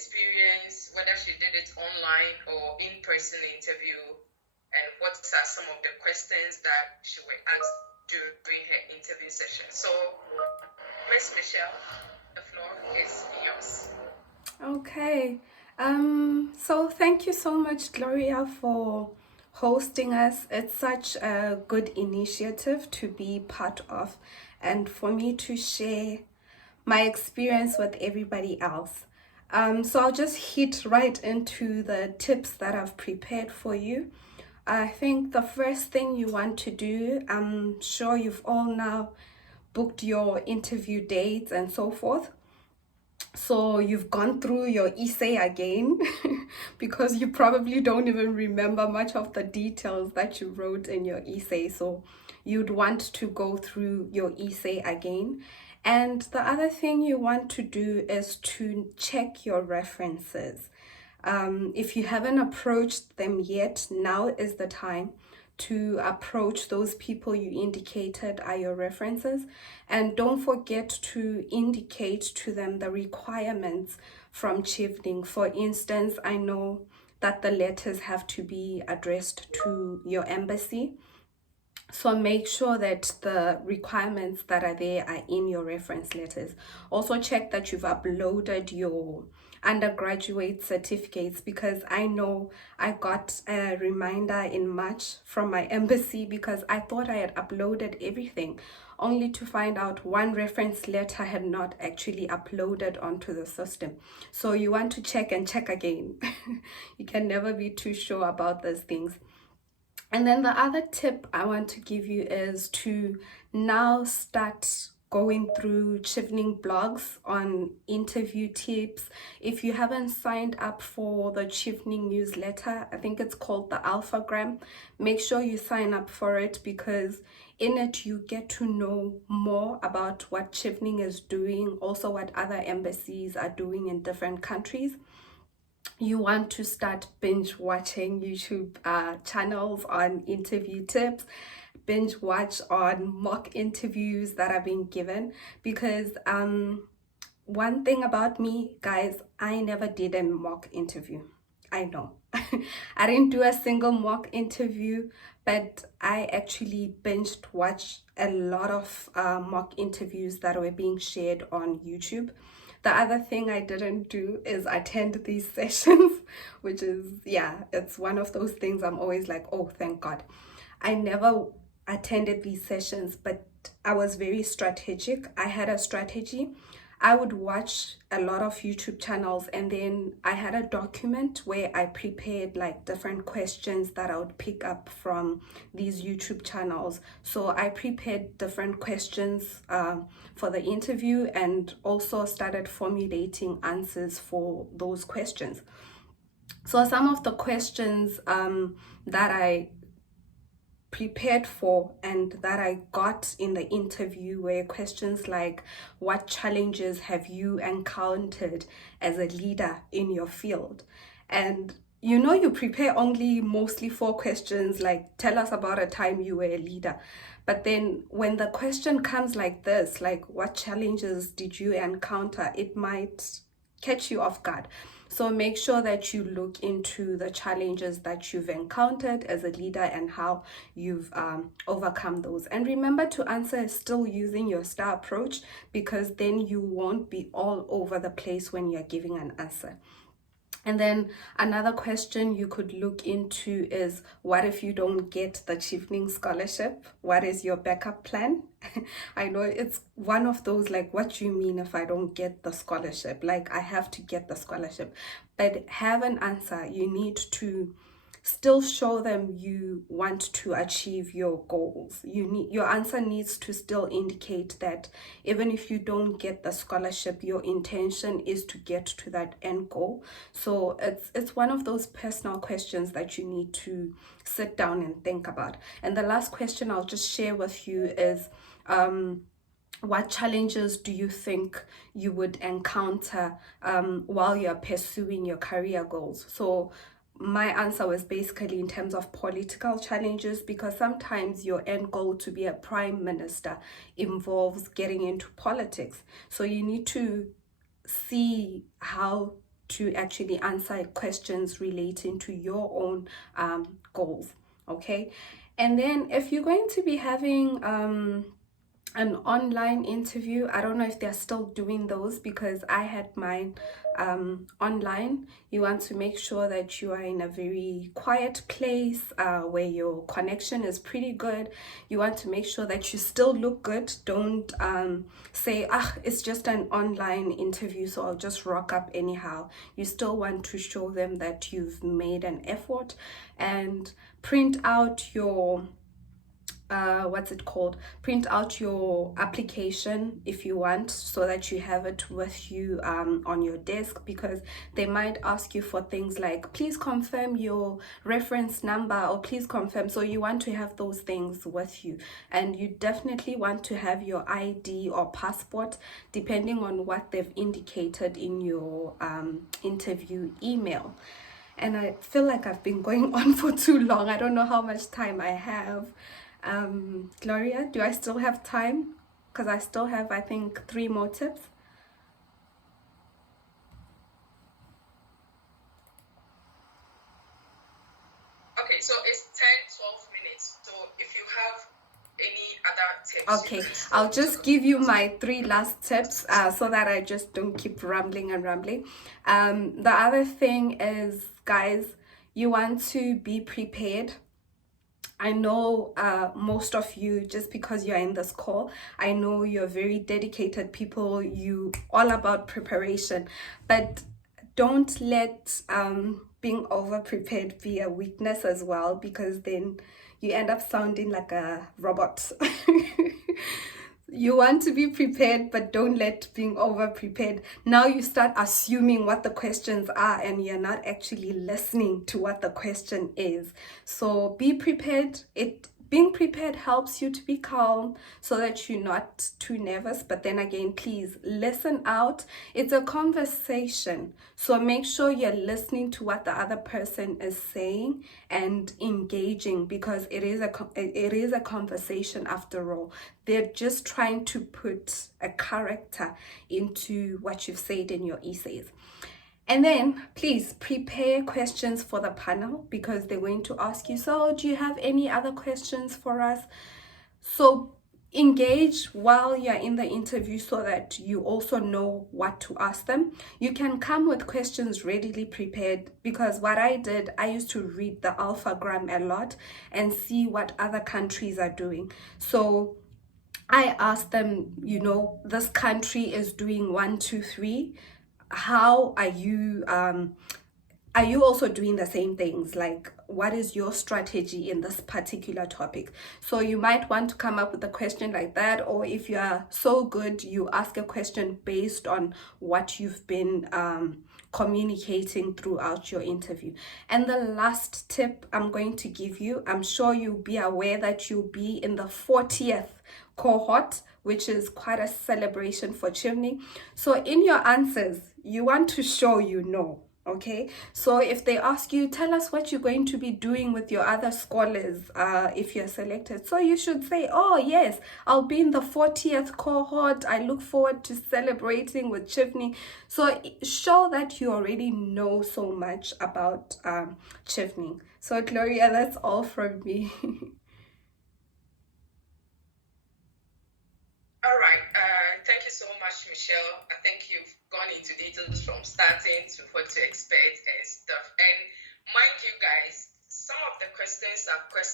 experience, whether she did it online or in-person interview, and what are some of the questions that she will ask during her interview session. So, Miss Michelle, the floor is yours. Okay. So thank you so much, Gloria, for hosting us. It's such a good initiative to be part of and for me to share my experience with everybody else. So I'll just hit right into the tips that I've prepared for you. I think the first thing you want to do, I'm sure you've all now booked your interview dates and so forth. So you've gone through your essay again because you probably don't even remember much of the details that you wrote in your essay. So you'd want to go through your essay again. And the other thing you want to do is to check your references. If you haven't approached them yet, now is the time to approach those people you indicated are your references. And don't forget to indicate to them the requirements from Chevening. For instance, I know that the letters have to be addressed to your embassy. So make sure that the requirements that are there are in your reference letters. Also check that you've uploaded your undergraduate certificates, because I know I got a reminder in March from my embassy because I thought I had uploaded everything, only to find out one reference letter had not actually uploaded onto the system. So you want to check and check again. You can never be too sure about those things. And then the other tip I want to give you is to now start going through Chevening blogs on interview tips. If you haven't signed up for the Chevening newsletter, I think it's called the Alphagram, make sure you sign up for it, because in it you get to know more about what Chevening is doing, also what other embassies are doing in different countries. You want to start binge watching YouTube channels on interview tips, binge watch on mock interviews that are being given, because one thing about me, guys, I never did a mock interview. I know. I didn't do a single mock interview, but I actually binged watched a lot of mock interviews that were being shared on YouTube. The other thing I didn't do is attend these sessions, which is, yeah, it's one of those things I'm always like, oh, thank God. I never attended these sessions, but I was very strategic. I had a strategy. I would watch a lot of YouTube channels, and then I had a document where I prepared like different questions that I would pick up from these YouTube channels. So I prepared different questions for the interview, and also started formulating answers for those questions. So some of the questions that I prepared for and that I got in the interview were questions like, what challenges have you encountered as a leader in your field? And you prepare only mostly 4 questions, like tell us about a time you were a leader. But then when the question comes like this, like what challenges did you encounter, it might catch you off guard. So make sure that you look into the challenges that you've encountered as a leader and how you've overcome those. And remember to answer still using your STAR approach, because then you won't be all over the place when you're giving an answer. And then another question you could look into is, what if you don't get the Chevening scholarship? What is your backup plan? I know it's one of those, like, what do you mean if I don't get the scholarship? Like, I have to get the scholarship. But have an answer. You need to still show them you want to achieve your goals. Your answer needs to still indicate that even if you don't get the scholarship, your intention is to get to that end goal. So it's one of those personal questions that you need to sit down and think about. And the last question I'll just share with you is, what challenges do you think you would encounter while you're pursuing your career goals? So my answer was basically in terms of political challenges, because sometimes your end goal to be a prime minister involves getting into politics. So you need to see how to actually answer questions relating to your own goals. Okay, and then if you're going to be having an online interview, I don't know if they're still doing those, because I had mine online. You want to make sure that you are in a very quiet place where your connection is pretty good. You want to make sure that you still look good. Don't say, it's just an online interview, so I'll just rock up anyhow. You still want to show them that you've made an effort, and print out your print out your application if you want, so that you have it with you on your desk, because they might ask you for things like, please confirm your reference number, or please confirm. So you want to have those things with you, and you definitely want to have your ID or passport, depending on what they've indicated in your interview email. And I feel like I've been going on for too long. I don't know how much time I have. Gloria, do I still have time? Because I still have, I think, 3 more tips. Okay, so it's 10-12 minutes. So if you have any other tips, okay, I'll just give you my 3 last tips so that I just don't keep rambling and rambling. The other thing is, guys, you want to be prepared. I know most of you, just because you're in this call, I know you're very dedicated people. You all about preparation, but don't let being over prepared be a weakness as well, because then you end up sounding like a robot. You want to be prepared, but don't let being over prepared. Now you start assuming what the questions are, and you're not actually listening to what the question is. So be prepared. Being prepared helps you to be calm, so that you're not too nervous. But then again, please listen out. It's a conversation, so make sure you're listening to what the other person is saying and engaging, because it is a conversation after all. They're just trying to put a character into what you've said in your essays. And then please prepare questions for the panel, because they're going to ask you, so do you have any other questions for us? So engage while you're in the interview, so that you also know what to ask them. You can come with questions readily prepared, because what I did, I used to read the alphagram a lot and see what other countries are doing. So I asked them, this country is doing 1, 2, 3. How are you also doing the same things? Like, what is your strategy in this particular topic? So you might want to come up with a question like that, or if you are so good, you ask a question based on what you've been communicating throughout your interview. And the last tip I'm going to give you, I'm sure you'll be aware that you'll be in the 40th cohort, which is quite a celebration for Chevening. So in your answers, you want to show okay? So if they ask you, tell us what you're going to be doing with your other scholars if you're selected. So you should say, oh yes, I'll be in the 40th cohort. I look forward to celebrating with Chevening. So show that you already know so much about Chevening. So Gloria, that's all from me. All right. Thank you so much, Michelle. I think you've gone into details from starting to what to expect and stuff. And mind you, guys, some of the questions are questions